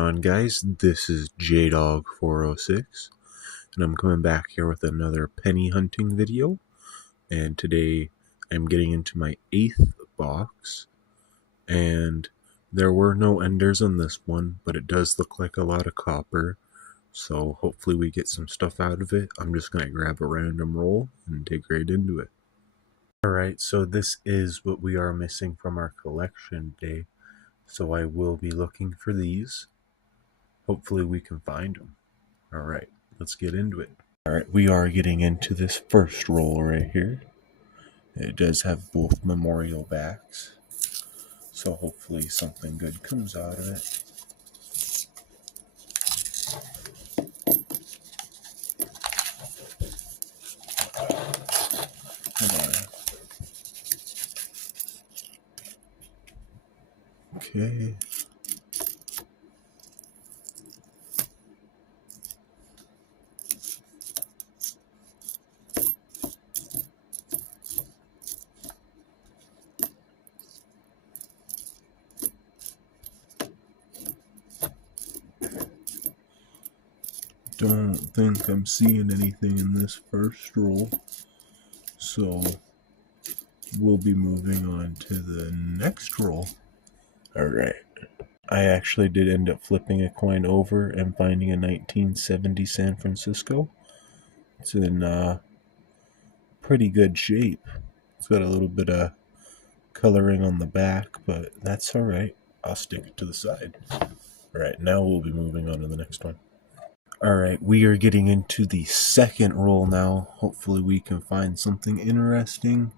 Guys, this is JDog406 and I'm coming back here with another penny hunting video, and today I'm getting into my 8th box, and there were no enders on this one, but it does look like a lot of copper, so hopefully we get some stuff out of it. I'm just going to grab a random roll and dig right into it. Alright, so this is what we are missing from our collection day, so I will be looking for these. Hopefully we can find them. Alright, let's get into it. Alright, we are getting into this first roll right here. It does have both memorial backs, so hopefully something good comes out of it. Come on. Okay. Don't think I'm seeing anything in this first roll, so we'll be moving on to the next roll. Alright. I actually did end up flipping a coin over and finding a 1970 San Francisco. It's in pretty good shape. It's got a little bit of coloring on the back, but that's alright. I'll stick it to the side. Alright, now we'll be moving on to the next one. Alright, we are getting into the second roll now. Hopefully we can find something interesting.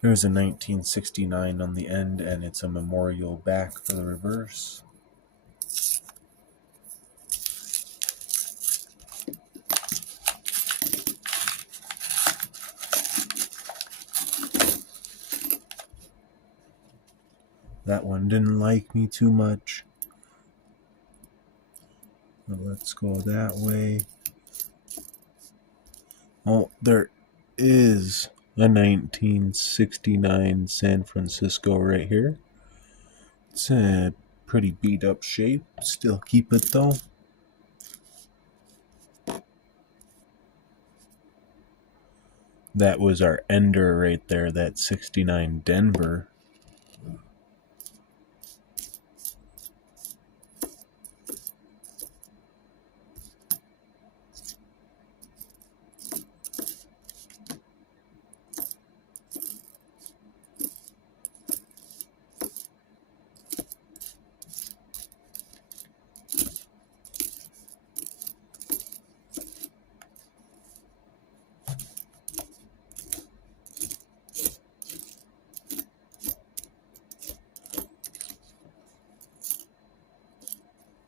There's a 1969 on the end, and it's a memorial back for the reverse. That one didn't like me too much. Let's go that way. Oh, there is a 1969 San Francisco right here. It's a pretty beat up shape. Still keep it though. That was our ender right there, that 69 Denver.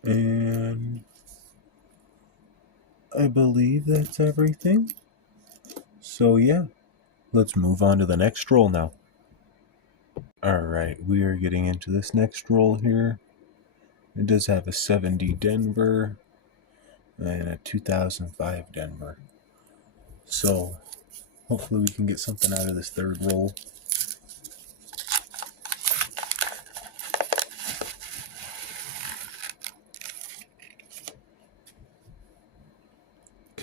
And I believe that's everything. So yeah, let's move on to the next roll now. Alright, we are getting into this next roll here. It does have a 70 Denver and a 2005 Denver. So hopefully we can get something out of this third roll.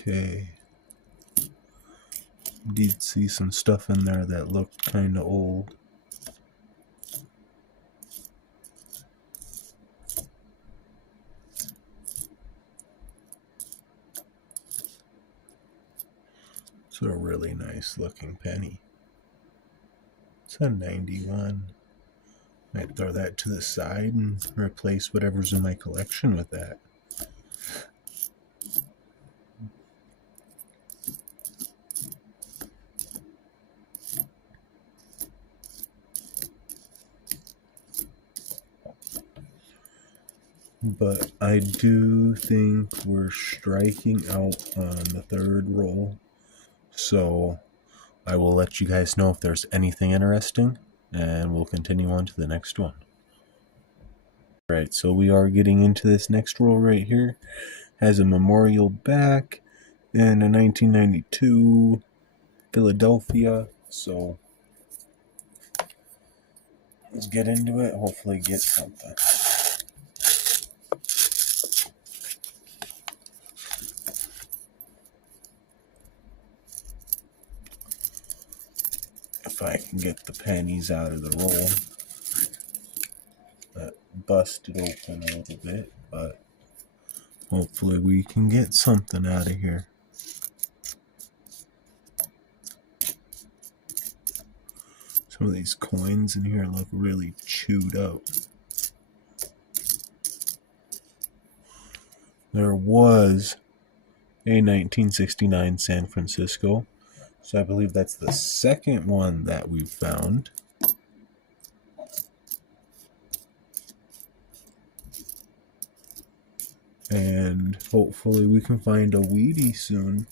Okay. Did see some stuff in there that looked kind of old. It's a really nice looking penny. It's a 91. Might throw that to the side and replace whatever's in my collection with that. But I do think we're striking out on the third roll, so I will let you guys know if there's anything interesting, and we'll continue on to the next one. Alright, so we are getting into this next roll right here. Has a memorial back and a 1992 Philadelphia, so let's get into it, hopefully get something. If I can get the pennies out of the roll. That busted open a little bit, but hopefully we can get something out of here. Some of these coins in here look really chewed up. There was a 1969 San Francisco, so I believe that's the second one that we've found. And hopefully we can find a Wheatie soon.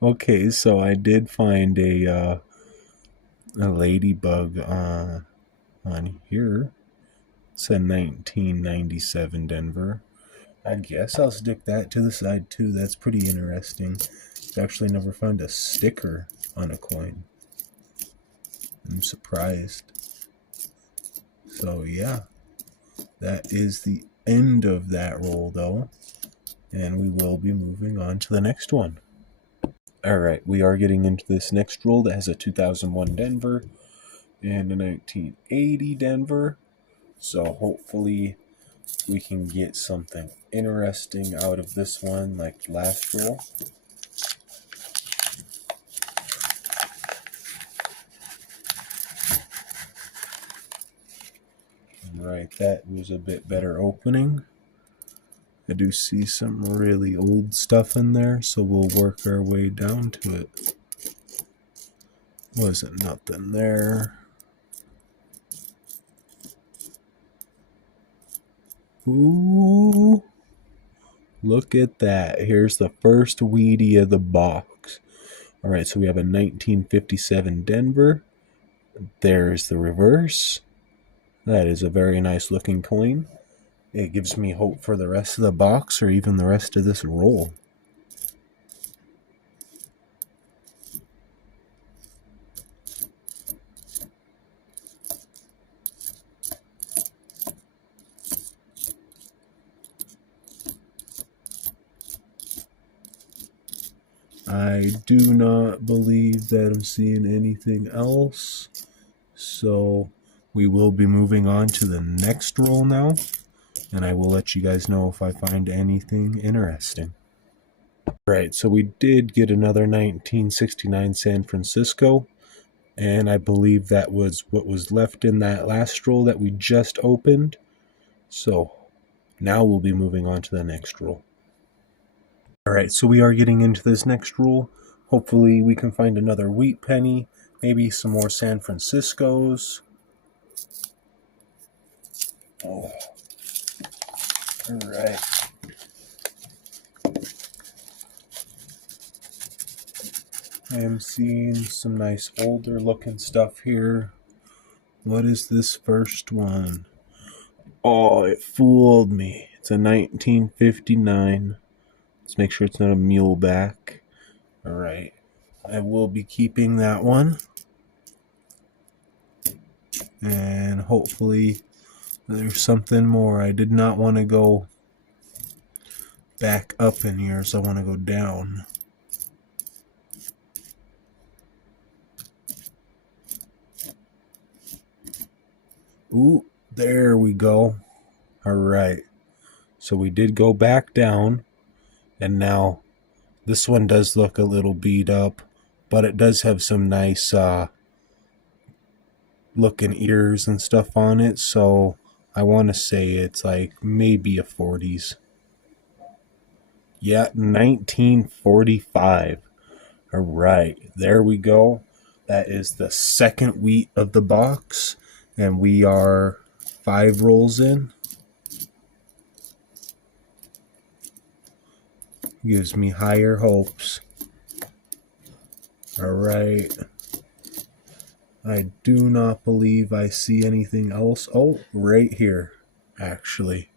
Okay, so I did find a ladybug on here. It's a 1997 Denver. I guess I'll stick that to the side too. That's pretty interesting. I've actually never found a sticker on a coin. I'm surprised. So yeah, that is the end of that roll though. And we will be moving on to the next one. Alright, we are getting into this next roll that has a 2001 Denver and a 1980 Denver. So hopefully we can get something interesting out of this one like last roll. Right, that was a bit better opening. I do see some really old stuff in there, so we'll work our way down to it. Wasn't nothing there. Ooh, look at that. Here's the first Wheatie of the box. Alright, so we have a 1957 Denver. There's the reverse. That is a very nice looking coin. It gives me hope for the rest of the box or even the rest of this roll. I do not believe that I'm seeing anything else. So we will be moving on to the next roll now. And I will let you guys know if I find anything interesting. Right, so we did get another 1969 San Francisco. And I believe that was what was left in that last roll that we just opened. So now we'll be moving on to the next roll. Alright, so we are getting into this next roll. Hopefully we can find another wheat penny, maybe some more San Franciscos. Oh. Alright. I am seeing some nice older looking stuff here. What is this first one? Oh, it fooled me. It's a 1959. Let's make sure it's not a muleback. Alright. I will be keeping that one. And hopefully there's something more. I did not want to go back up in here, so I want to go down. Ooh, there we go. Alright. So we did go back down. And now this one does look a little beat up, but it does have some nice looking ears and stuff on it. So I want to say it's like maybe a 40s. Yeah, 1945. All right, there we go. That is the second wheat of the box, and we are 5 rolls in. Gives me higher hopes. All right. I do not believe I see anything else. Oh, right here, actually.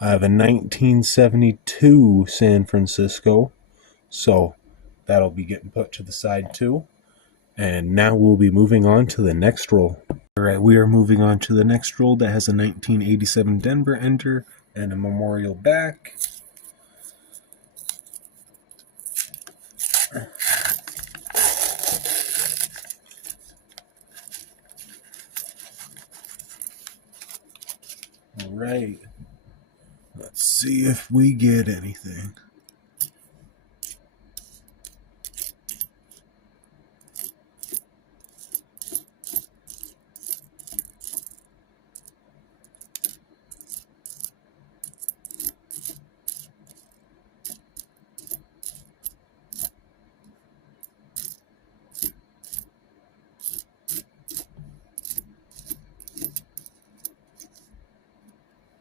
I have a 1972 San Francisco, so that'll be getting put to the side too. And now we'll be moving on to the next roll. Alright, we are moving on to the next roll that has a 1987 Denver Enter and a memorial back. right. Let's see if we get anything.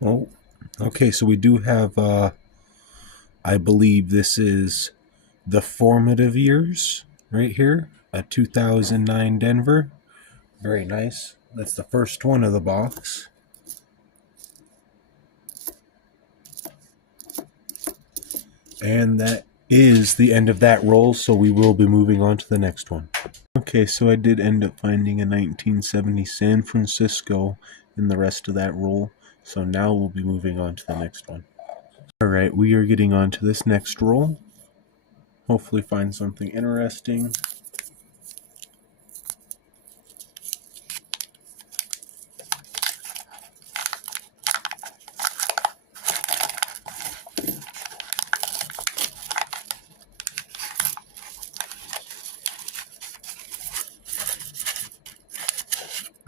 Oh, okay, so we do have, I believe this is the formative years right here, a 2009 Denver. Very nice. That's the first one of the box. And that is the end of that roll, so we will be moving on to the next one. Okay, so I did end up finding a 1970 San Francisco in the rest of that roll, so now we'll be moving on to the next one. Alright, we are getting on to this next roll. Hopefully find something interesting.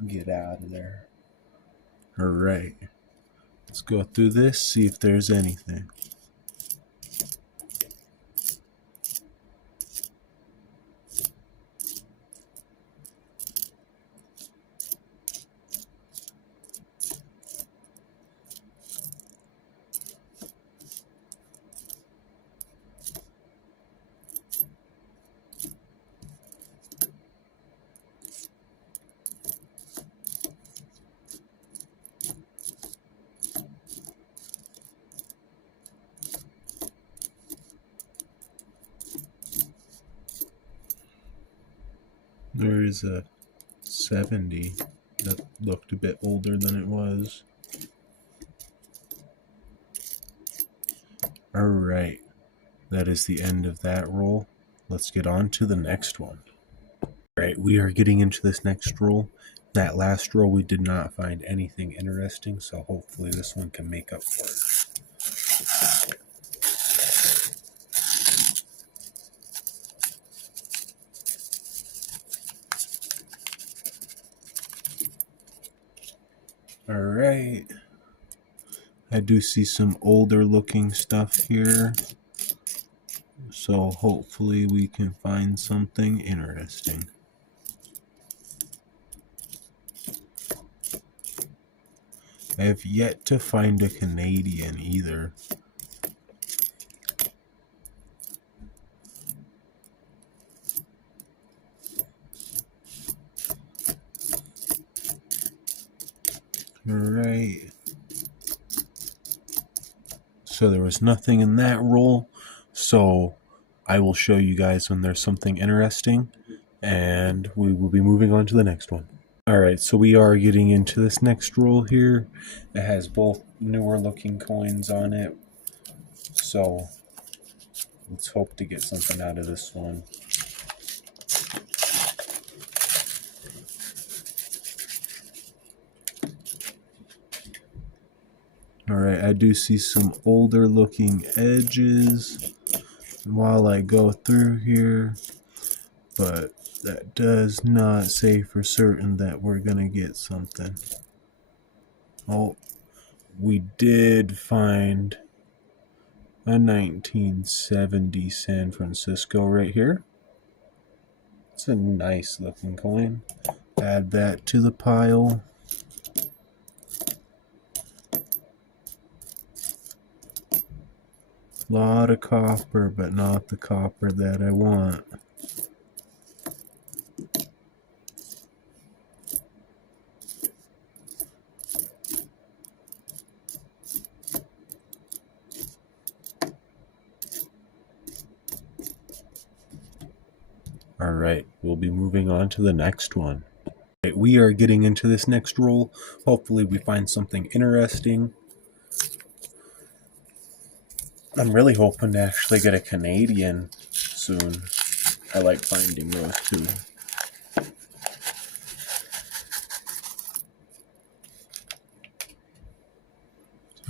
Get out of there. Alright. Let's go through this, see if there's anything. There is a 70 that looked a bit older than it was. Alright, that is the end of that roll. Let's get on to the next one. Alright, we are getting into this next roll. That last roll we did not find anything interesting, so hopefully this one can make up for it. Alright. I do see some older looking stuff here. So hopefully we can find something interesting. I have yet to find a Canadian either. Alright. So there was nothing in that roll. So I will show you guys when there's something interesting. And we will be moving on to the next one. Alright, so we are getting into this next roll here. It has both newer looking coins on it. So let's hope to get something out of this one. Alright, I do see some older looking edges while I go through here, but that does not say for certain that we're gonna get something. Oh, we did find a 1970 San Francisco right here. It's a nice looking coin. Add that to the pile. Lot of copper, but not the copper that I want. Alright, we'll be moving on to the next one. Right, we are getting into this next roll. Hopefully we find something interesting. I'm really hoping to actually get a Canadian soon. I like finding those too.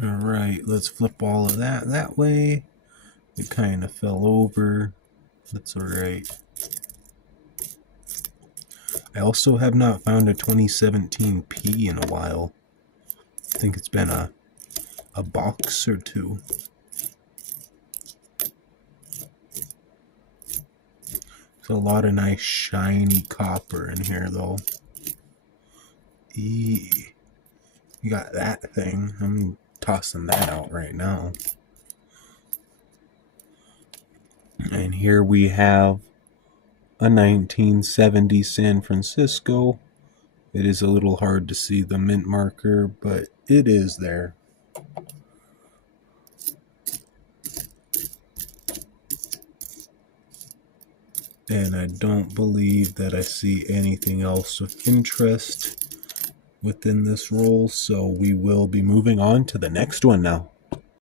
Alright, let's flip all of that way. It kind of fell over. That's alright. I also have not found a 2017 P in a while. I think it's been a box or two. There's a lot of nice shiny copper in here though. You got that thing. I'm tossing that out right now. And here we have a 1970 San Francisco. It is a little hard to see the mint marker, but it is there. And I don't believe that I see anything else of interest within this roll, so we will be moving on to the next one now.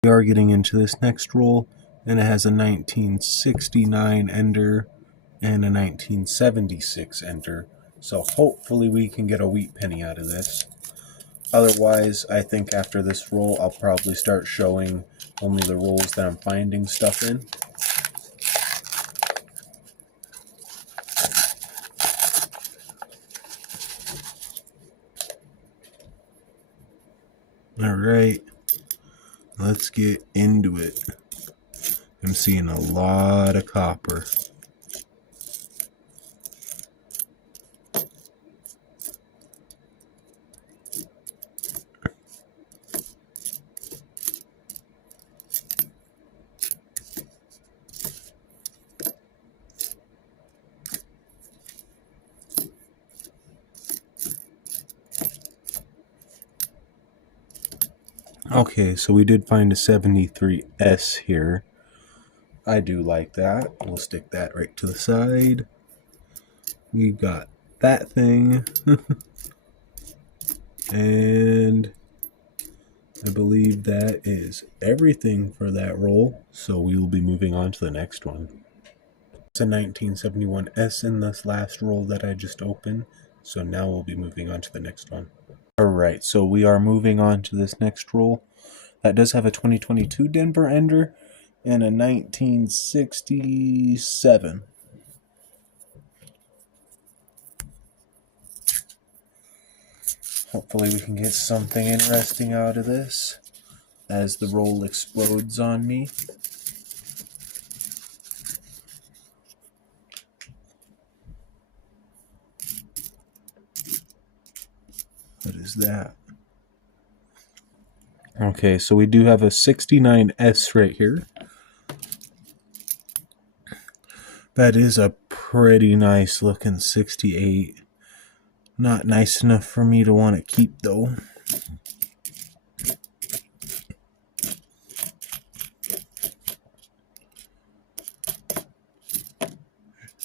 We are getting into this next roll, and it has a 1969 ender and a 1976 ender, so hopefully we can get a wheat penny out of this. Otherwise, I think after this roll, I'll probably start showing only the rolls that I'm finding stuff in. Alright, let's get into it. I'm seeing a lot of copper. Okay, so we did find a 73S here. I do like that. We'll stick that right to the side. We got that thing. And I believe that is everything for that roll. So we will be moving on to the next one. It's a 1971S in this last roll that I just opened. So now we'll be moving on to the next one. Alright, so we are moving on to this next roll. That does have a 2022 Denver ender and a 1967. Hopefully we can get something interesting out of this as the roll explodes on me. What is that? Okay, so we do have a 69S right here. That is a pretty nice looking 68. Not nice enough for me to want to keep though.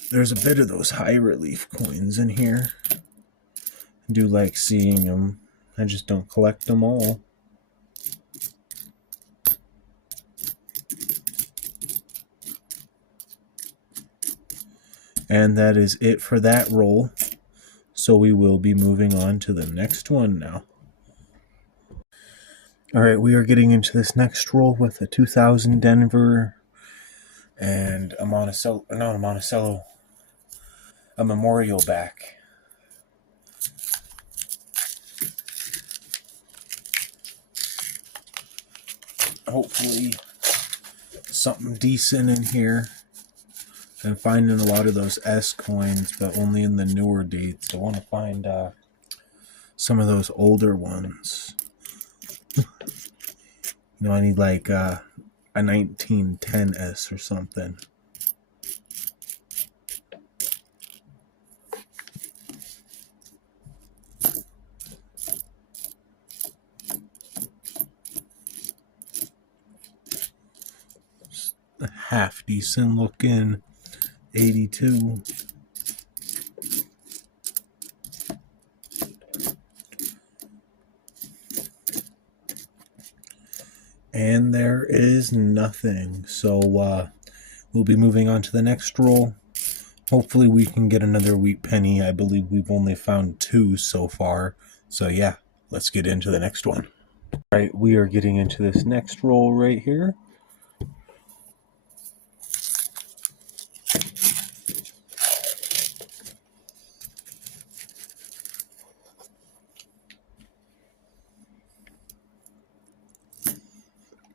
There's a bit of those high relief coins in here. I do like seeing them. I just don't collect them all. And that is it for that roll. So we will be moving on to the next one now. Alright, we are getting into this next roll with a 2000 Denver and a Memorial back. Hopefully something decent in here. I'm finding a lot of those S coins, but only in the newer dates. I want to find some of those older ones. I need like a 1910 S or something. A half decent looking 82. And there is nothing. So we'll be moving on to the next roll. Hopefully we can get another wheat penny. I believe we've only found 2 so far. So yeah, let's get into the next one. Right, we are getting into this next roll right here.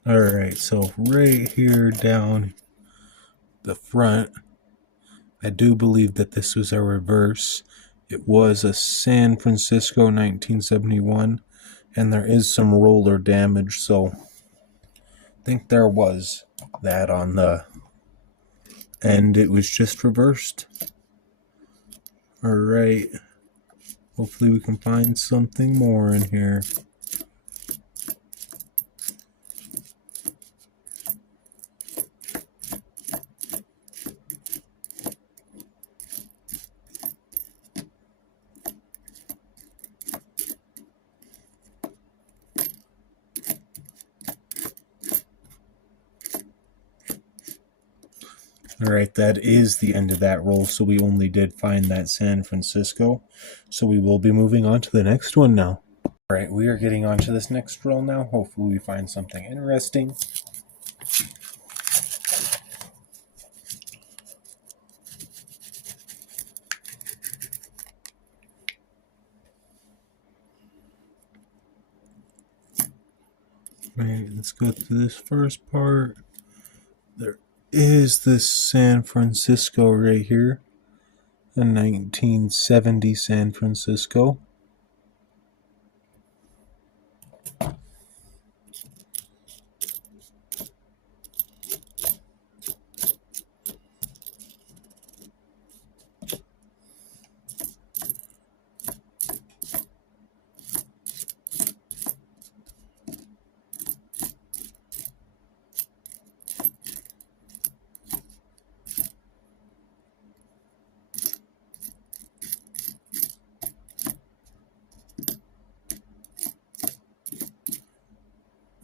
Alright, so right here down the front, I do believe that this was a reverse. It was a San Francisco 1971, and there is some roller damage, so I think there was that on the end. It was just reversed. Alright, hopefully we can find something more in here. Alright, that is the end of that roll, so we only did find that San Francisco. So we will be moving on to the next one now. Alright, we are getting on to this next roll now. Hopefully we find something interesting. Alright, let's go through this first part. There is this San Francisco right here. A 1970 San Francisco.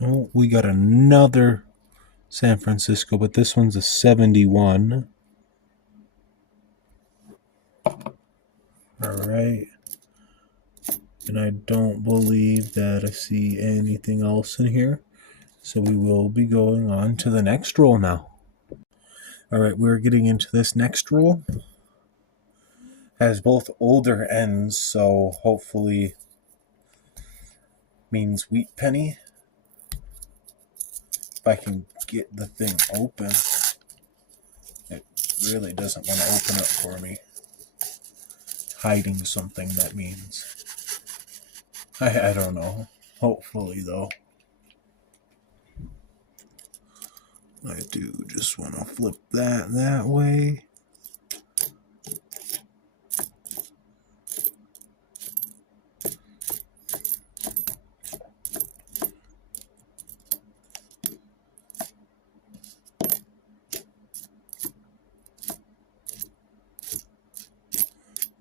Oh, we got another San Francisco, but this one's a 71. Alright. And I don't believe that I see anything else in here. So we will be going on to the next roll now. Alright, we're getting into this next roll. Has both older ends, so hopefully means wheat penny. If I can get the thing open. It really doesn't want to open up for me. Hiding something, that means. I don't know. Hopefully, though. I do just want to flip that way.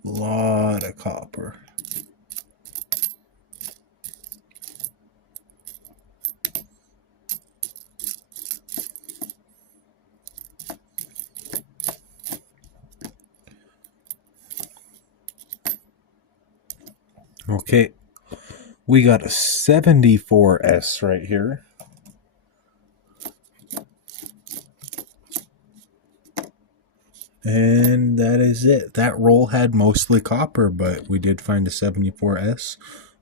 Lot of copper. Okay, we got a 74S right here. And that is it. That roll had mostly copper, but we did find a 74S.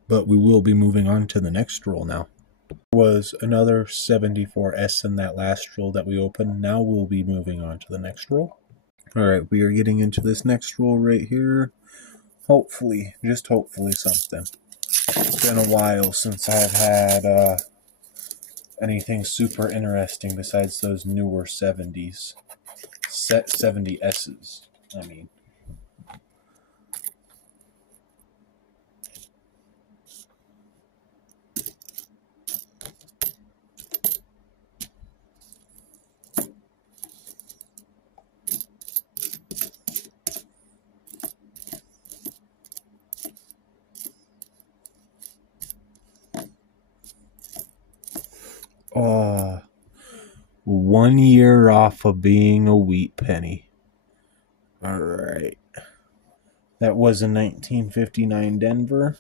But we will be moving on to the next roll now. There was another 74S in that last roll that we opened. Now we'll be moving on to the next roll. Alright, we are getting into this next roll right here. Hopefully, just hopefully something. It's been a while since I've had anything super interesting besides those newer 70s. 70Ss, I mean. Oh, 1 year off of being a wheat penny. Alright. That was a 1959 Denver.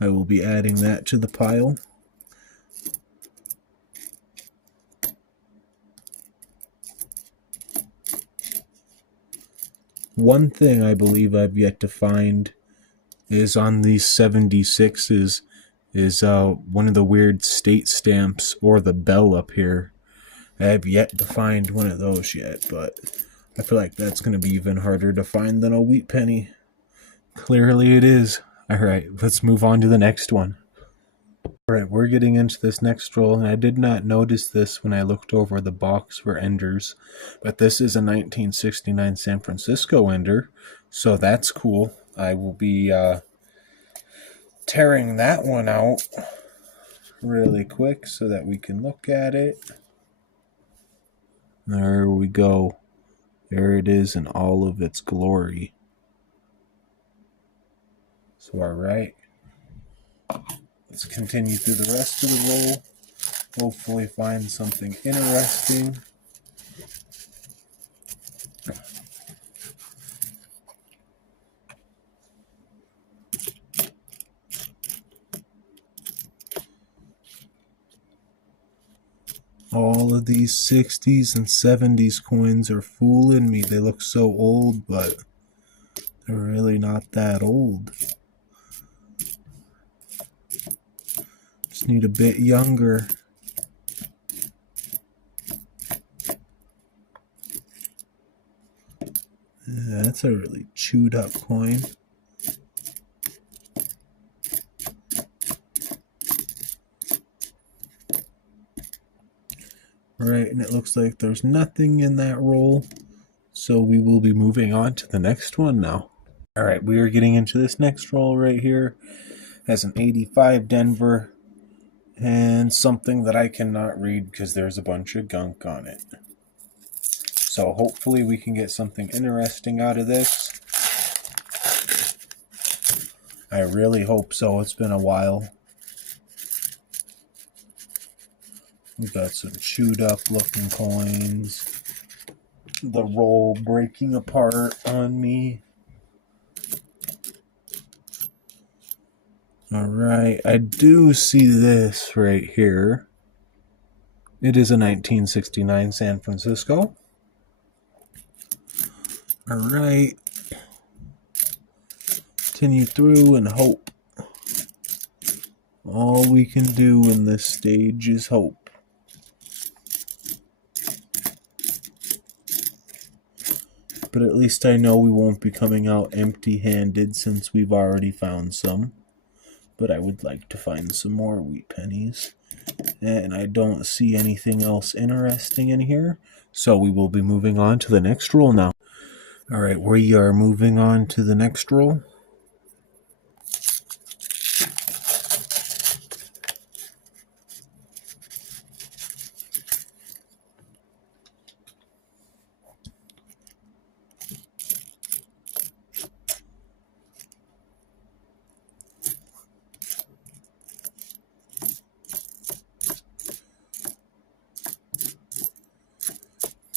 I will be adding that to the pile. One thing I believe I've yet to find is on these 76s is one of the weird state stamps or the bell up here. I have yet to find one of those yet, but I feel like that's going to be even harder to find than a wheat penny. Clearly it is. Alright, let's move on to the next one. Alright, we're getting into this next roll, and I did not notice this when I looked over the box for enders, but this is a 1969 San Francisco ender, so that's cool. I will be tearing that one out really quick so that we can look at it. There we go. There it is in all of its glory. So alright, let's continue through the rest of the roll. Hopefully find something interesting. All of these 60s and 70s coins are fooling me. They look so old, but they're really not that old. Just need a bit younger. Yeah, that's a really chewed up coin. Alright, and it looks like there's nothing in that roll, so we will be moving on to the next one now. Alright, we are getting into this next roll right here. It has an 85 Denver and something that I cannot read because there's a bunch of gunk on it. So hopefully we can get something interesting out of this. I really hope so. It's been a while. We've got some chewed up looking coins. The roll breaking apart on me. Alright, I do see this right here. It is a 1969 San Francisco. Alright. Continue through and hope. All we can do in this stage is hope. But at least I know we won't be coming out empty-handed since we've already found some. But I would like to find some more wheat pennies. And I don't see anything else interesting in here. So we will be moving on to the next roll now. Alright, we are moving on to the next roll.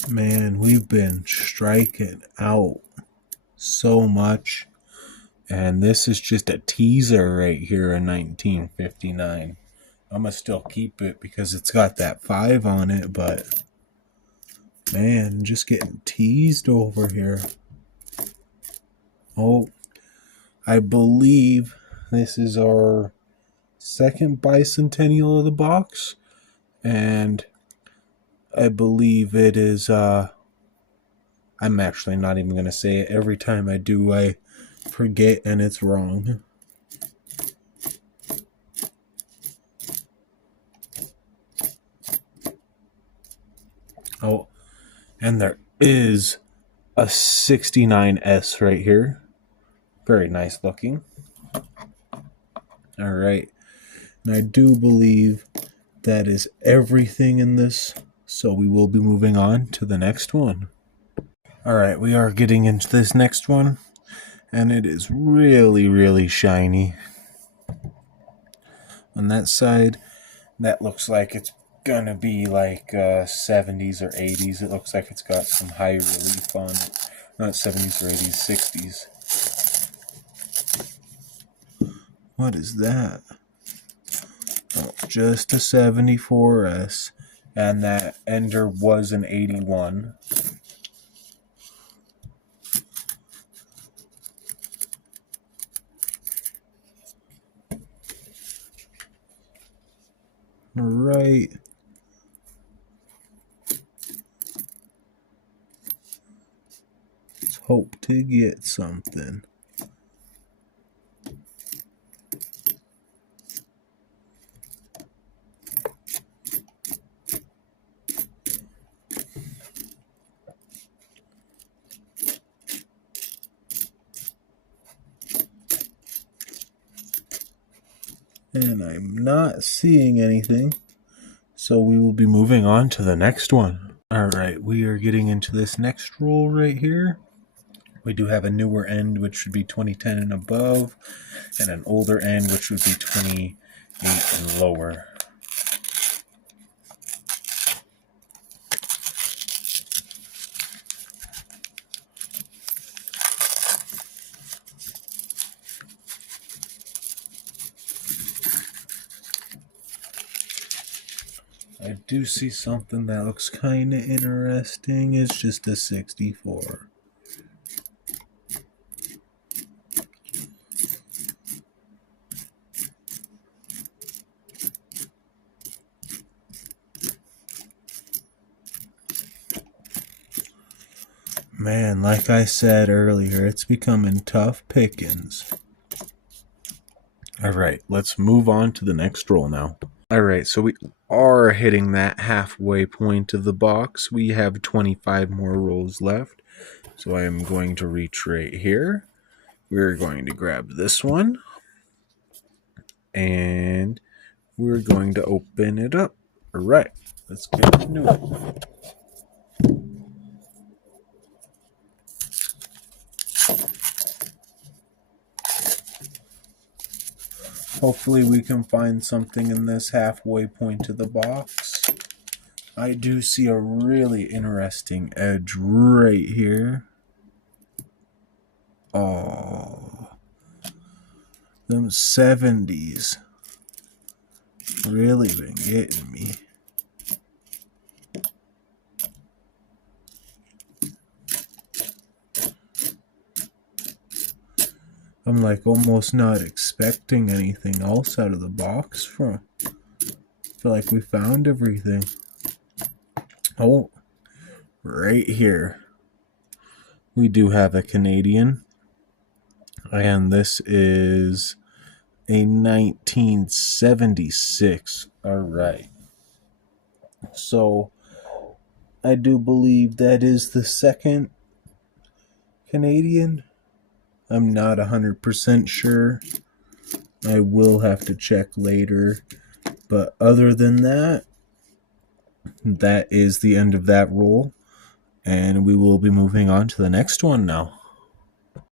Man, we've been striking out so much. And this is just a teaser right here in 1959. I'm going to still keep it because it's got that 5 on it, but man, just getting teased over here. Oh, I believe this is our second bicentennial of the box. And I believe it is, I'm actually not even going to say it. Every time I do, I forget and it's wrong. Oh, and there is a 69S right here. Very nice looking. Alright, and I do believe that is everything in this. So we will be moving on to the next one. Alright, we are getting into this next one. And it is really, really shiny. On that side, that looks like it's gonna be like 70s or 80s. It looks like it's got some high relief on it. Not 70s or 80s, 60s. What is that? Oh, just a 74S. And that ender was an 81. Right. Let's hope to get something. And I'm not seeing anything, so we will be moving on to the next one. Alright, we are getting into this next roll right here. We do have a newer end, which would be 2010 and above, and an older end, which would be 28 and lower. I do see something that looks kind of interesting. It's just a 64. Man, like I said earlier, it's becoming tough pickings. Alright, let's move on to the next roll now. Alright, so we are hitting that halfway point of the box. We have 25 more rolls left. So I am going to reach right here. We're going to grab this one. And we're going to open it up. Alright, let's get into it. Hopefully we can find something in this halfway point of the box. I do see a really interesting edge right here. Oh, them 70s really been getting me. I'm like almost not expecting anything else out of the box. I feel like we found everything. Oh, right here. We do have a Canadian. And this is a 1976. Alright. So, I do believe that is the second Canadian. I'm not 100% sure. I will have to check later. But other than that, that is the end of that roll. And we will be moving on to the next one now.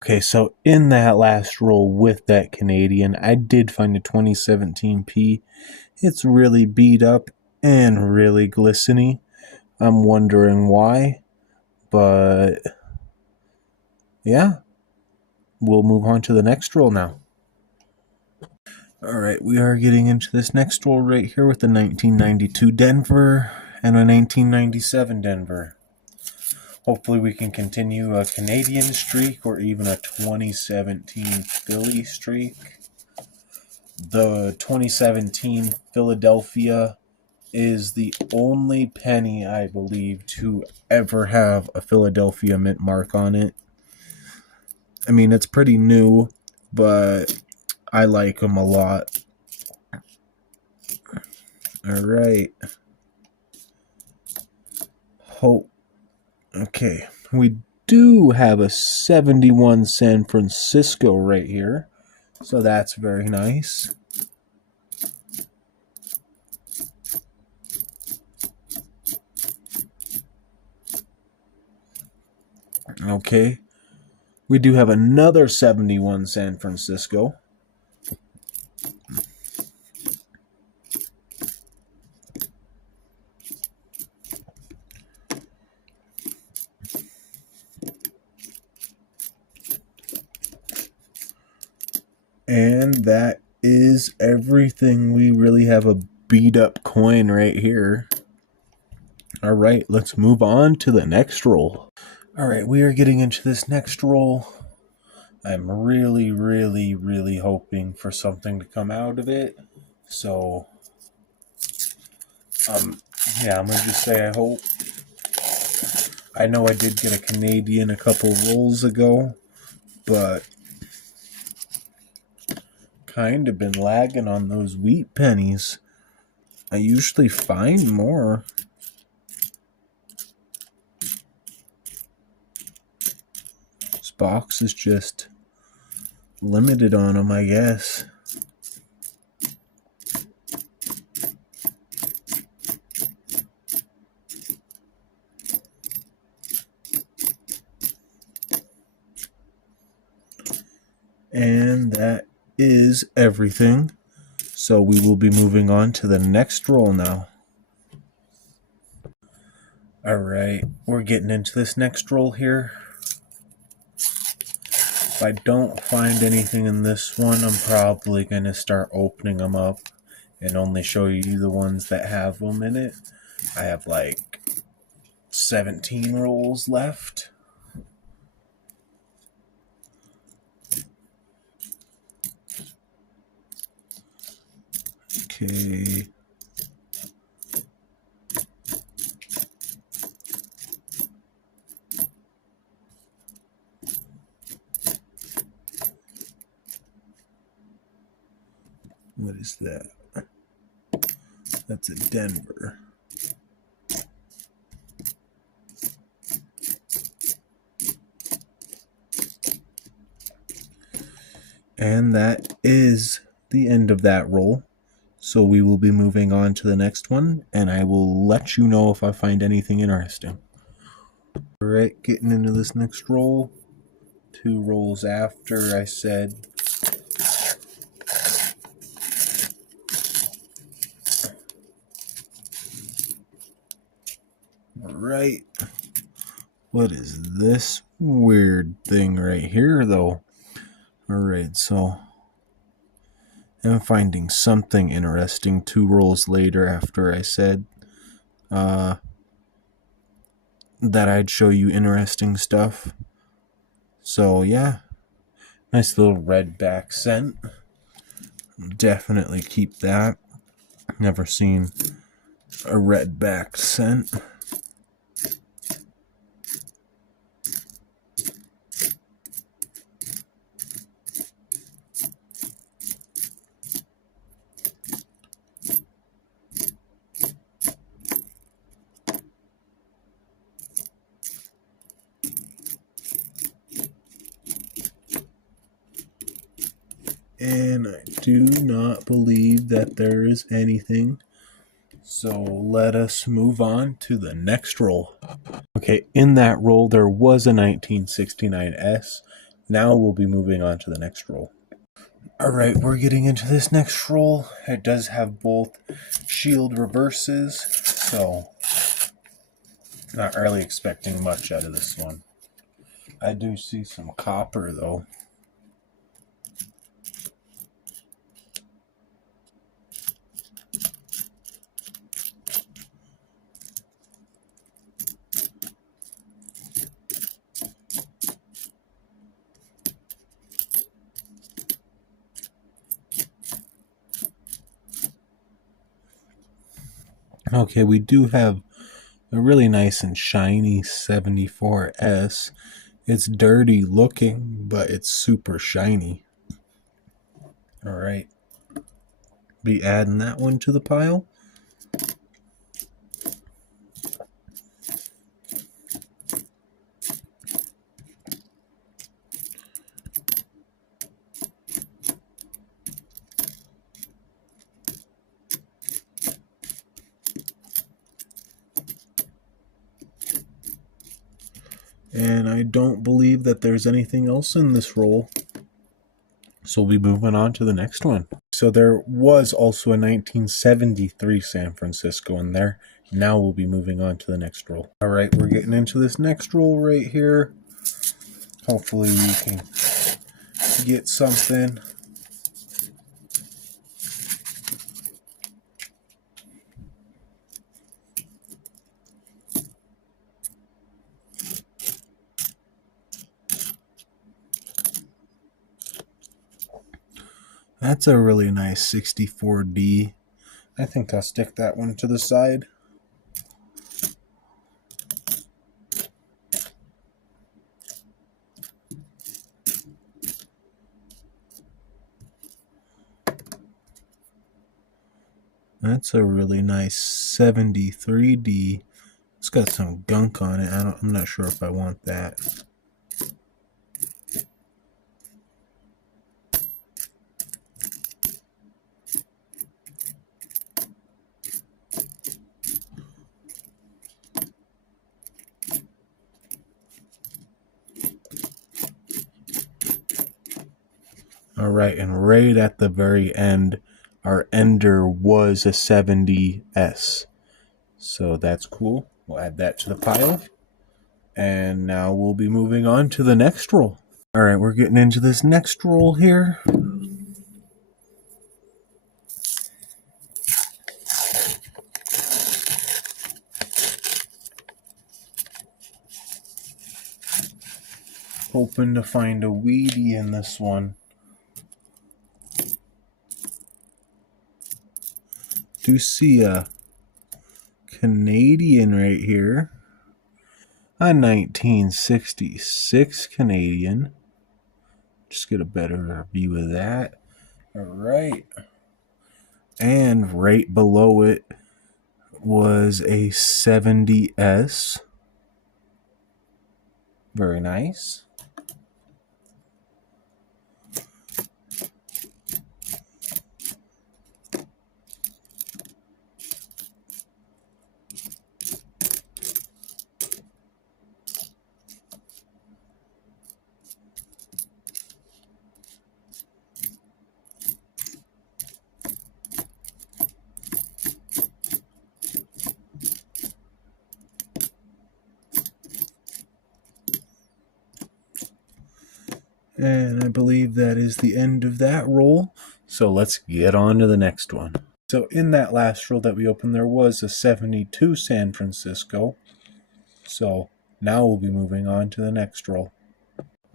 Okay, so in that last roll with that Canadian, I did find a 2017 P. It's really beat up and really glistening. I'm wondering why. But yeah. We'll move on to the next roll now. Alright, we are getting into this next roll right here with the 1992 Denver and a 1997 Denver. Hopefully we can continue a Canadian streak or even a 2017 Philly streak. The 2017 Philadelphia is the only penny, I believe, to ever have a Philadelphia mint mark on it. I mean, it's pretty new, but I like them a lot. Alright. Okay. We do have a 71 San Francisco right here. So that's very nice. Okay. We do have another 71 San Francisco. And that is everything. We really have a beat up coin right here. Alright, let's move on to the next roll. Alright, we are getting into this next roll. I'm really, really, really hoping for something to come out of it. So, Yeah, I'm gonna just say I hope. I know I did get a Canadian a couple rolls ago, but kind of been lagging on those wheat pennies. I usually find more. This box is just limited on them, I guess. And that is everything. So we will be moving on to the next roll now. Alright, we're getting into this next roll here. If I don't find anything in this one, I'm probably going to start opening them up and only show you the ones that have them in it. I have like 17 rolls left. Okay. What is that? That's a Denver. And that is the end of that roll. So we will be moving on to the next one, and I will let you know if I find anything interesting. Alright, getting into this next roll. 2 rolls after I said alright. What is this weird thing right here, though? Alright, so I'm finding something interesting 2 rolls later after I said that I'd show you interesting stuff. So, yeah. Nice little red back scent. Definitely keep that. Never seen a red back scent. And I do not believe that there is anything. So let us move on to the next roll. Okay, in that roll there was a 1969S. Now we'll be moving on to the next roll. Alright, we're getting into this next roll. It does have both shield reverses, so not really expecting much out of this one. I do see some copper though. Okay, we do have a really nice and shiny 74S. It's dirty looking, but it's super shiny. Alright. Be adding that one to the pile. And I don't believe that there's anything else in this roll. So we'll be moving on to the next one. So there was also a 1973 San Francisco in there. Now we'll be moving on to the next roll. Alright, we're getting into this next roll right here. Hopefully we can get something. That's a really nice 64D. I think I'll stick that one to the side. That's a really nice 73D. It's got some gunk on it. I'm not sure if I want that. All right, and right at the very end, our ender was a 70S. So that's cool. We'll add that to the pile. And now we'll be moving on to the next roll. All right, we're getting into this next roll here. Hoping to find a Wheatie in this one. Do see a Canadian right here. A 1966 Canadian. Just get a better view of that. All right. And right below it was a 70S. Very nice. And I believe that is the end of that roll. So let's get on to the next one. So in that last roll that we opened, there was a 72 San Francisco. So now we'll be moving on to the next roll.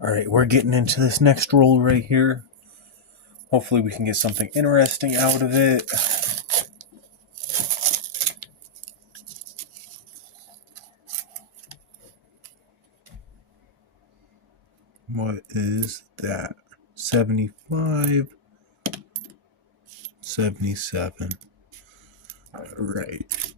All right, we're getting into this next roll right here. Hopefully we can get something interesting out of it. What is that? 75, 77. All right.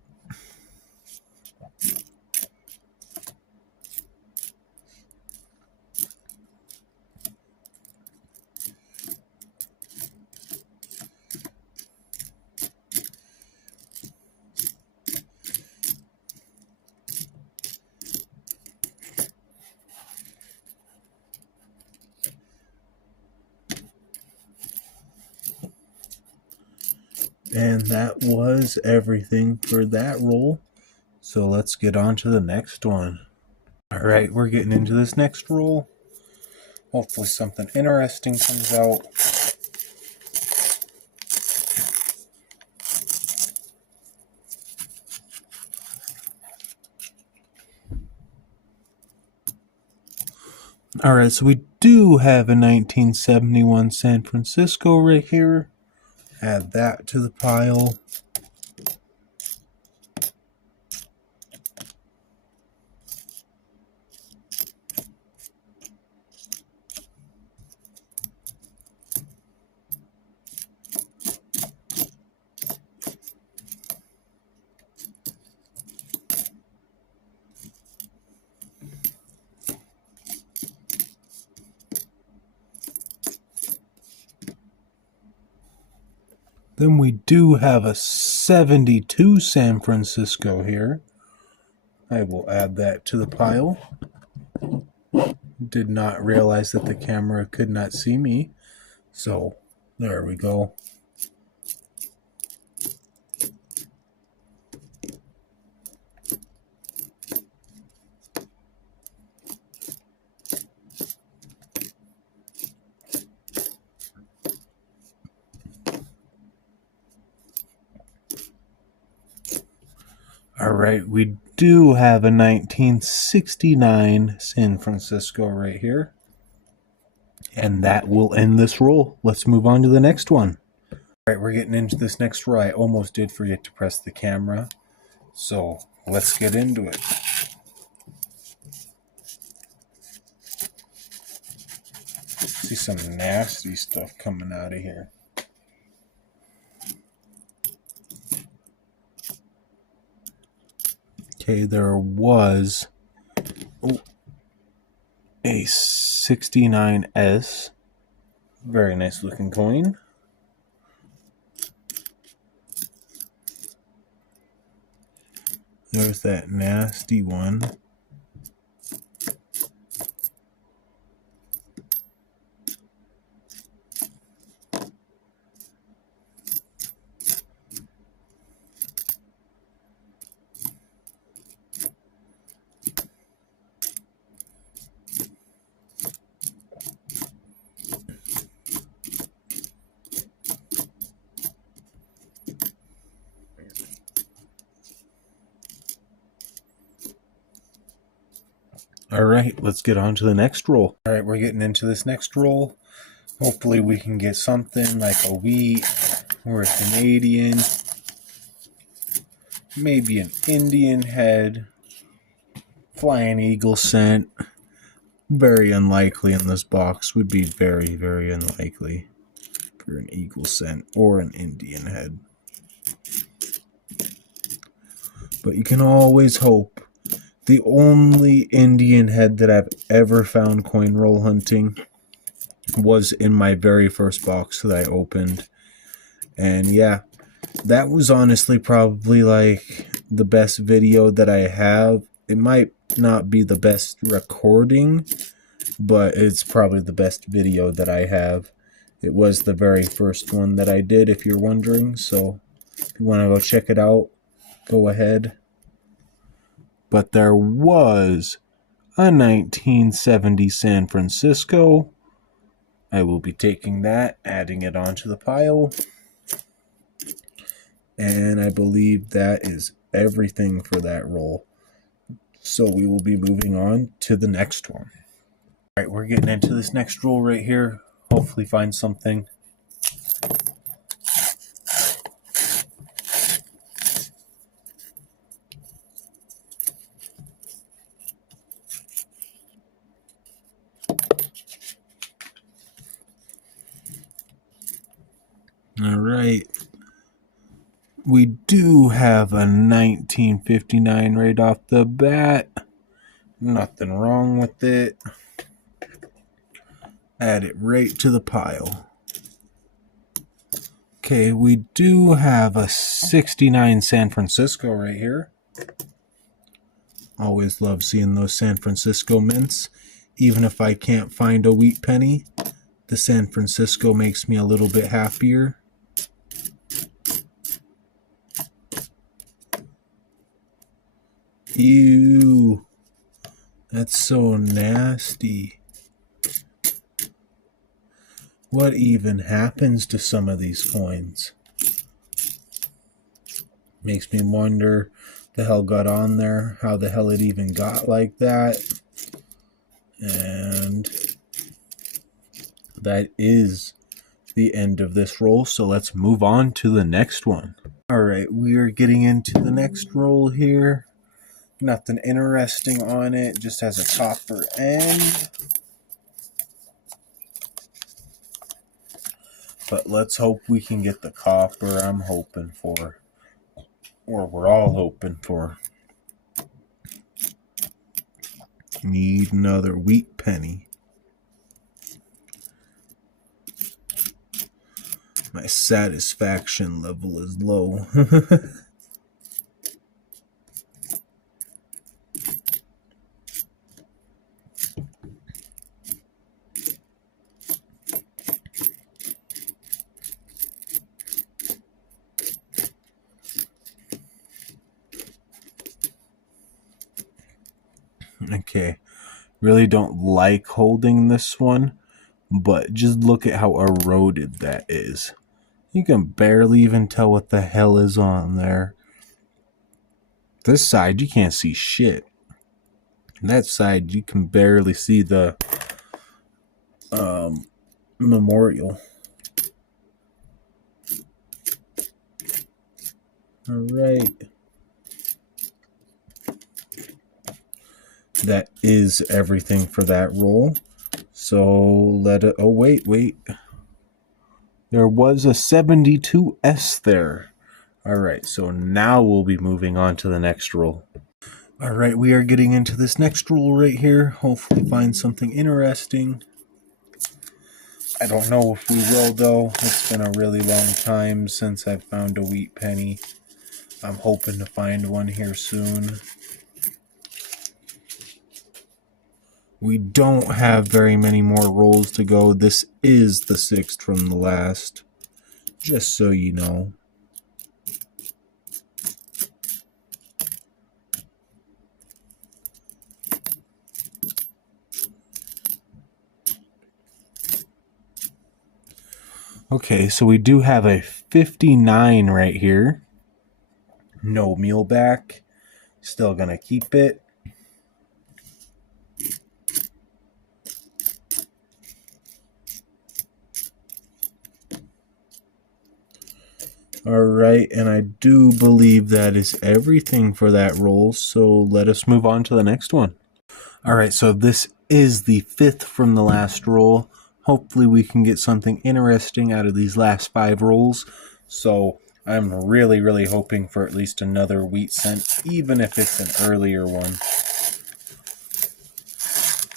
And that was everything for that roll. So let's get on to the next one. All right, we're getting into this next roll. Hopefully something interesting comes out. All right, so we do have a 1971 San Francisco right here. Add that to the pile. Then we do have a 72 San Francisco here. I will add that to the pile. Did not realize that the camera could not see me. So there we go. All right, we do have a 1969 San Francisco right here. And that will end this roll. Let's move on to the next one. Alright, we're getting into this next row. I almost did forget to press the camera, so let's get into it. See some nasty stuff coming out of here. Okay, there was a 69S. Very nice looking coin. There's that nasty one. Alright, let's get on to the next roll. Alright, we're getting into this next roll. Hopefully we can get something like a wheat or a Canadian. Maybe an Indian head. Flying eagle cent. Very unlikely in this box. Would be very, very unlikely for an eagle cent or an Indian head. But you can always hope. The only Indian head that I've ever found coin roll hunting was in my very first box that I opened. And yeah, that was honestly probably like the best video that I have. It might not be the best recording, but it's probably the best video that I have. It was the very first one that I did, if you're wondering. So if you want to go check it out, go ahead. But there was a 1970 San Francisco. I will be taking that, adding it onto the pile. And I believe that is everything for that roll. So we will be moving on to the next one. Alright, we're getting into this next roll right here. Hopefully find something. Alright. We do have a 1959 right off the bat. Nothing wrong with it. Add it right to the pile. Okay, we do have a 69 San Francisco right here. Always love seeing those San Francisco mints. Even if I can't find a wheat penny, the San Francisco makes me a little bit happier. Ew. That's so nasty. What even happens to some of these coins? Makes me wonder the hell got on there, how the hell it even got like that. And that is the end of this roll, so let's move on to the next one. Alright, we are getting into the next roll here. Nothing interesting on it, just has a copper end. But let's hope we can get the copper I'm hoping for. Or we're all hoping for. Need another wheat penny. My satisfaction level is low. Okay, really don't like holding this one, but just look at how eroded that is. You can barely even tell what the hell is on there. This side, you can't see shit. That side, you can barely see the memorial. All right. That is everything for that roll. So oh, wait. There was a 72S there. All right, so now we'll be moving on to the next roll. All right, we are getting into this next roll right here. Hopefully find something interesting. I don't know if we will, though. It's been a really long time since I've found a wheat penny. I'm hoping to find one here soon. We don't have very many more rolls to go. This is the 6th from the last, just so you know. Okay, so we do have a 59 right here. No meal back. Still gonna keep it. Alright, and I do believe that is everything for that roll, so let us move on to the next one. Alright, so this is the 5th from the last roll. Hopefully we can get something interesting out of these last 5 rolls. So I'm really hoping for at least another wheat cent, even if it's an earlier one.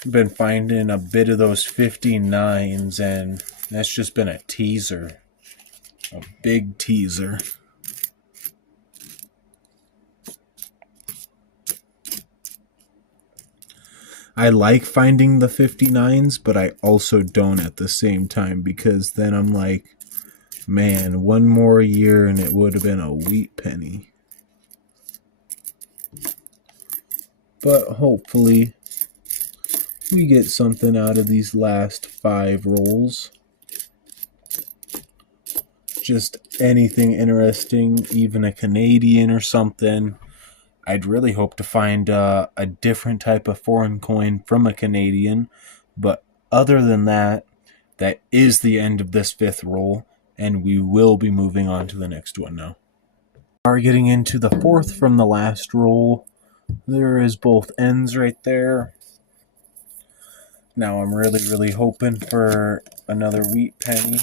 I've been finding a bit of those 59s, and that's just been a teaser. A big teaser. I like finding the 59s, but I also don't at the same time, because then I'm like, man, one more year and it would have been a wheat penny. But hopefully we get something out of these last 5 rolls. Just anything interesting, even a Canadian or something. I'd really hope to find a different type of foreign coin from a Canadian. But other than that, that is the end of this 5th roll, and we will be moving on to the next one now. We are getting into the 4th from the last roll. There is both ends right there. Now I'm really hoping for another wheat penny.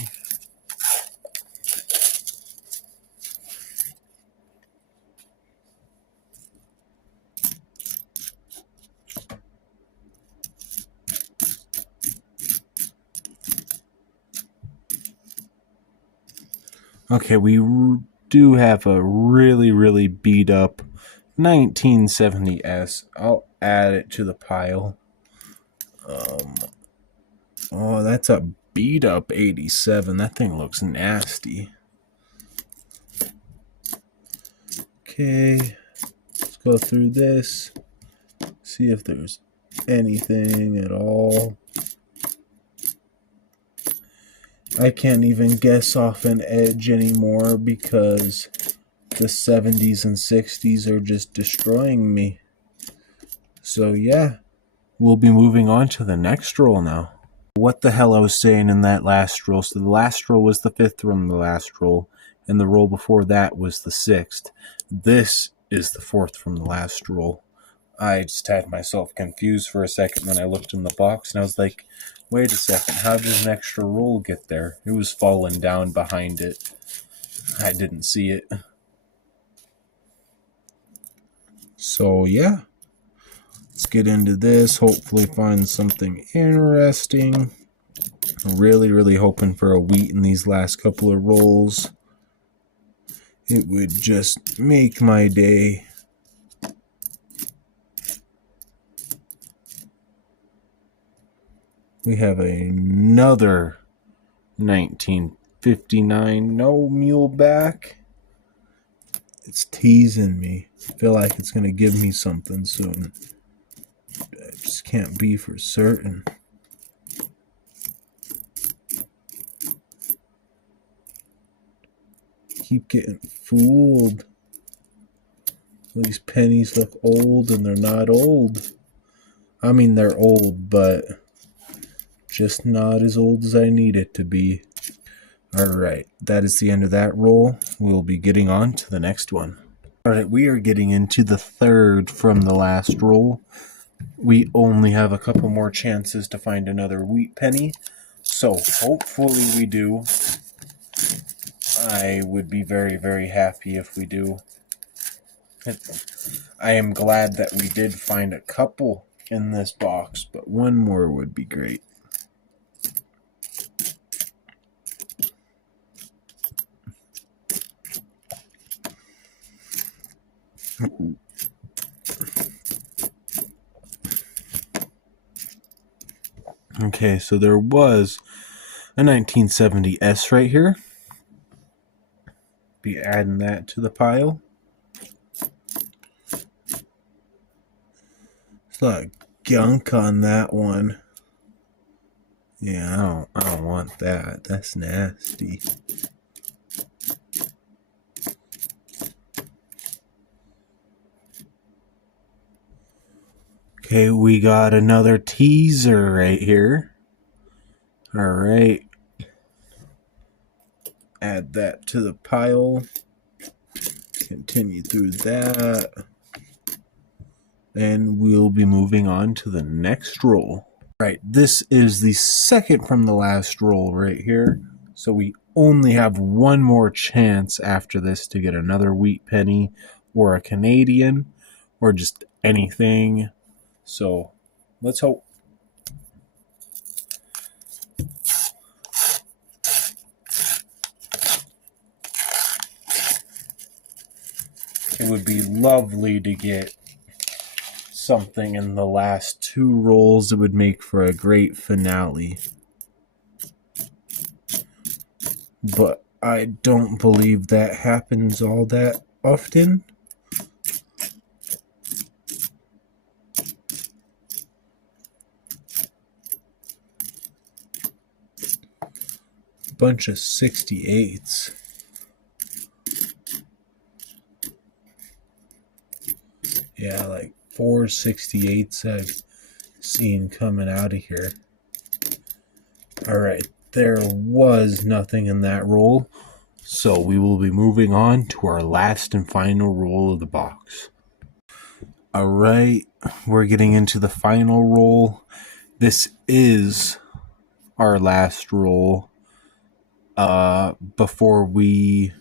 Okay, we do have a really beat up 1970S. I'll add it to the pile. Oh, that's a beat up 87. That thing looks nasty. Okay, let's go through this. See if there's anything at all. I can't even guess off an edge anymore because the 70s and 60s are just destroying me. So yeah, we'll be moving on to the next roll now. What the hell I was saying in that last roll. So the last roll was the 5th from the last roll, and the roll before that was the 6th. This is the 4th from the last roll. I just had myself confused for a second when I looked in the box, and I was like, wait a second, how did an extra roll get there? It was falling down behind it. I didn't see it. So yeah, let's get into this. Hopefully find something interesting. I'm really hoping for a wheat in these last couple of rolls. It would just make my day. We have another 1959. No mule back. It's teasing me. I feel like it's going to give me something soon. I just can't be for certain. Keep getting fooled. These pennies look old and they're not old. I mean, they're old, but just not as old as I need it to be. Alright, that is the end of that roll. We'll be getting on to the next one. Alright, we are getting into the third from the last roll. We only have a couple more chances to find another wheat penny, so hopefully we do. I would be very, very happy if we do. I am glad that we did find a couple in this box, but one more would be great. Okay, so there was a 1970 S right here. Be adding that to the pile. There's a lot of gunk on that one. Yeah, I don't want that. That's nasty. Okay, we got another teaser right here. Alright. Add that to the pile. Continue through that. And we'll be moving on to the next roll. Alright, this is the second from the last roll right here. So we only have one more chance after this to get another wheat penny or a Canadian or just anything. So let's hope. It would be lovely to get something in the last two rolls. It would make for a great finale. But I don't believe that happens all that often. Bunch of 68s. Yeah, like 4 68s I've seen coming out of here. Alright, there was nothing in that roll, so we will be moving on to our last and final roll of the box. Alright, we're getting into the final roll. This is our last roll before we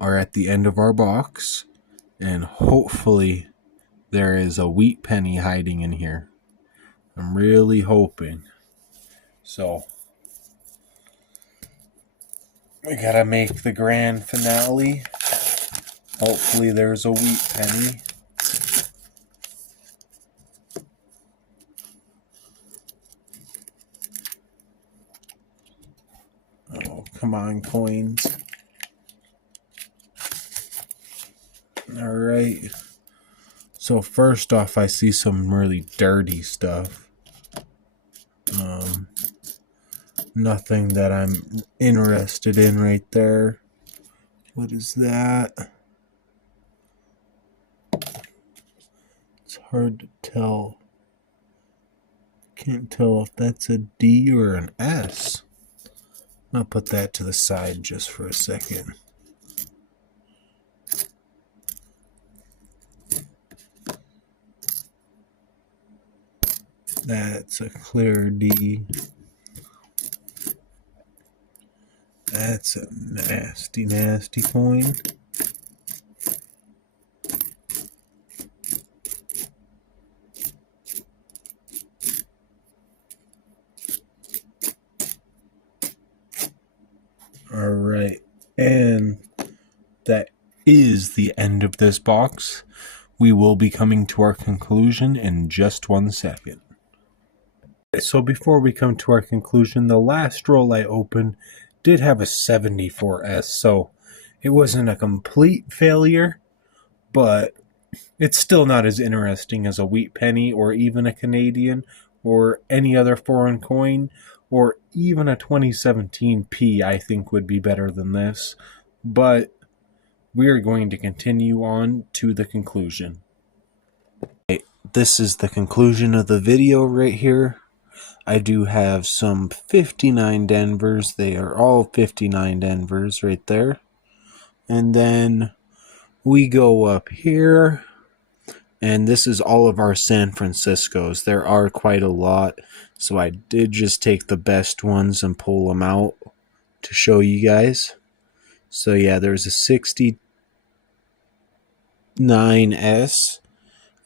are at the end of our box, and hopefully there is a wheat penny hiding in here. I'm really hoping. So we gotta make the grand finale. Hopefully there's a wheat penny. Oh, come on, coins. Alright. So first off, I see some really dirty stuff. Nothing that I'm interested in right there. What is that? It's hard to tell. Can't tell if that's a D or an S. I'll put that to the side just for a second. That's a clear D. That's a nasty, nasty coin. Alright, and that is the end of this box. We will be coming to our conclusion in just 1 second. So before we come to our conclusion, the last roll I opened did have a 74S, so it wasn't a complete failure, but it's still not as interesting as a wheat penny or even a Canadian or any other foreign coin, or even a 2017 P I think would be better than this. But we are going to continue on to the conclusion. This is the conclusion of the video right here. I do have some 59 Denvers. They are all 59 Denvers right there. And then we go up here, and this is all of our San Franciscos. There are quite a lot, so I did just take the best ones and pull them out to show you guys. So yeah, there's a 69S,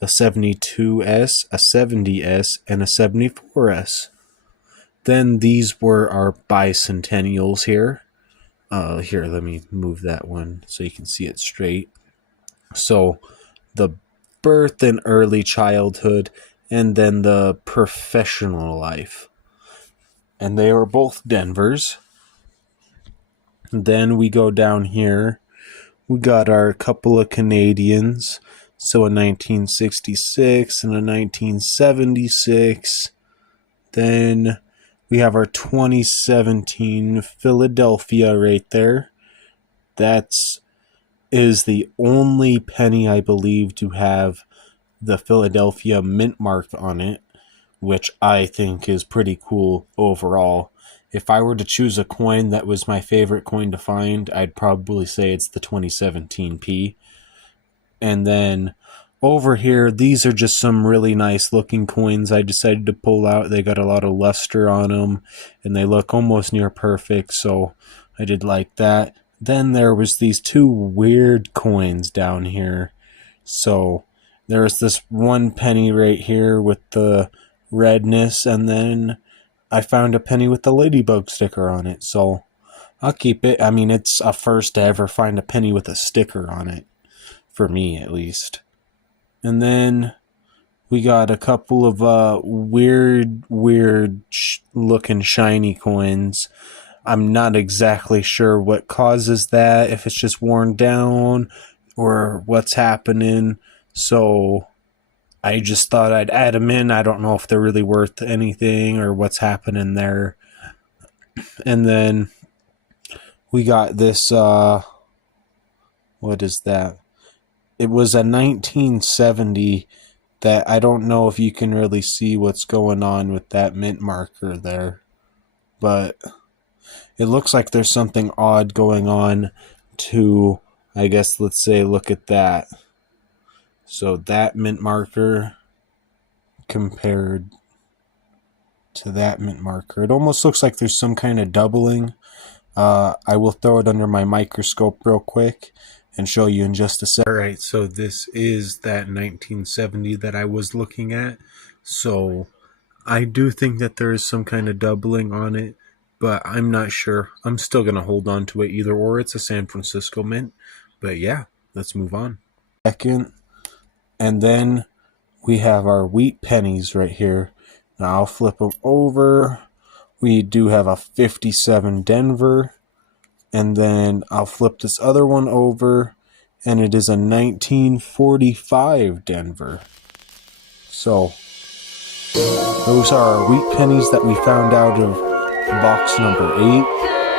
a 72S, a 70S, and a 74S. Then these were our bicentennials here. Here, let me move that one so you can see it straight. So the birth and early childhood, and then the professional life. And they were both Denvers. Then we go down here. We got our couple of Canadians. So a 1966 and a 1976. Then we have our 2017 Philadelphia right there. That's is the only penny, I believe, to have the Philadelphia mint mark on it, which I think is pretty cool overall. If I were to choose a coin that was my favorite coin to find, I'd probably say it's the 2017p. And then over here, these are just some really nice looking coins I decided to pull out. They got a lot of luster on them, and they look almost near perfect, so I did like that. Then there was these two weird coins down here. So there was this 1 penny right here with the redness, and then I found a penny with the ladybug sticker on it. So I'll keep it. I mean, it's a first to ever find a penny with a sticker on it, for me at least. And then we got a couple of weird looking shiny coins. I'm not exactly sure what causes that, if it's just worn down or what's happening. So I just thought I'd add them in. I don't know if they're really worth anything or what's happening there. And then we got this, what is that? It was a 1970 that I don't know if you can really see what's going on with that mint marker there. But it looks like there's something odd going on to, I guess, let's say, look at that. So that mint marker compared to that mint marker, it almost looks like there's some kind of doubling. I will throw it under my microscope real quick and show you in just a sec. Alright, so this is that 1970 that I was looking at. So I do think that there is some kind of doubling on it, but I'm not sure. I'm still going to hold on to it either or. It's a San Francisco mint. But yeah, let's move on. Second, and then we have our wheat pennies right here. Now I'll flip them over. We do have a 57 Denver. And then I'll flip this other one over, and it is a 1945 Denver. So those are our wheat pennies that we found out of box number 8.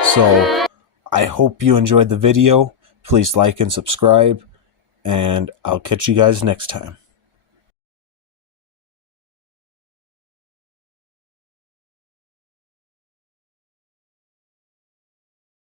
So I hope you enjoyed the video. Please like and subscribe, and I'll catch you guys next time.